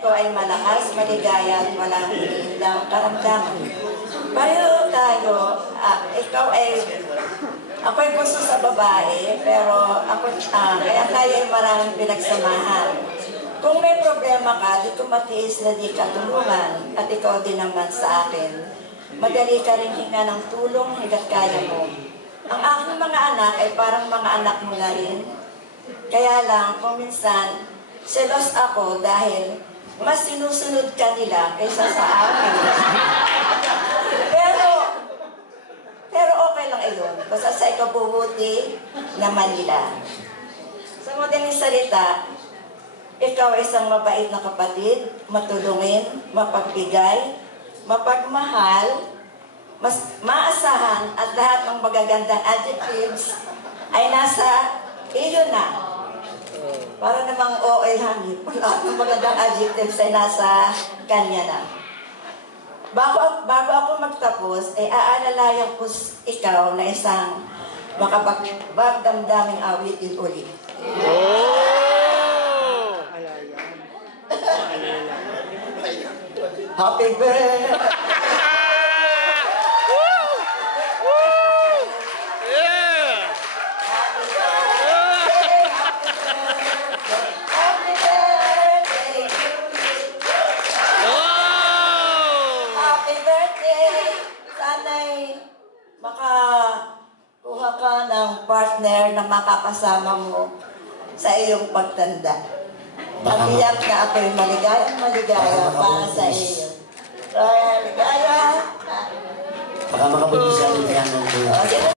Ikaw ay malakas, maligaya at walang hinihilang karamdaman. Pareho tayo, ako'y gusto sa babae, pero kaya tayo ay maraming pinagsamahan. Kung may problema ka, di tumatiis na di ka tulungan, at ikaw din naman sa akin. Madali ka rin hinga ng tulong hanggat kaya mo. Ang aking mga anak ay parang mga anak mo na rin. Kaya lang, kung minsan, selos ako dahil mas sinusunod ka nila kaysa sa akin. Pero okay lang iyon. Basta sa ikabubuti naman nila. Sa madaling salita, ikaw ay isang mabait na kapatid, matulungin, mapagbigay, mapagmahal, mas maasahan at lahat ng magagandang adjectives ay nasa iyo na. Para namang OA hangin. Lahat ng magandang adjectives ay nasa kanya na. Bago ako magtapos, ay aalalayan ko ikaw na isang makabagbagdamdaming awitin ulit. Happy birthday! Makakuha ka ng partner na makakasama mo sa iyong pagtanda. Pag-iyak na ako'y maligaya para sa iyo. Ligaya! Baka makapag-isa rin kaya ng